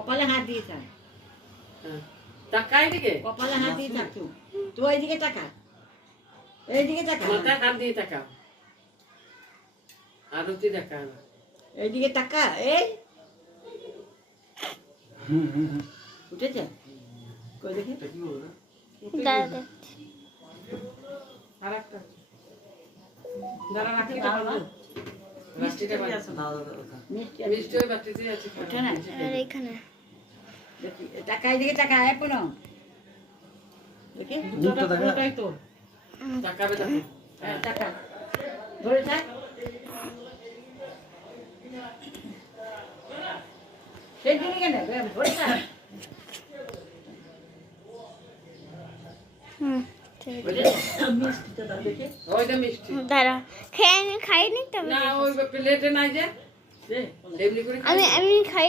কপালে হাত দিয়ে থাক। টাকা এদিকে কপালে হাত দিয়ে থাক তুই। তুই এইদিকে তাকা। এইদিকে তাকা। মাথায় হাত দিয়ে তাকাও। আরতি দেখা এইদিকে তাকা। এই উঠেছে কই দেখি দাঁড়া আর একটা দাঁড়া রাখি মিষ্টিটা মিষ্টি ওই বাটিতে আছে ওঠে না আর এখানে দেখি টাকা এইদিকে টাকা এখনো দেখি দুটো পুরোটাই তো তাকাবে দেখো টাকা ধরে থাক সেই দিকে কেন ধরে থাক ঠিক মিষ্টিটা দেখি ওইটা মিষ্টি দাঁড়া খাইনি তবে না ওই প্লেটে নাই যে এমনি করে আমি খাই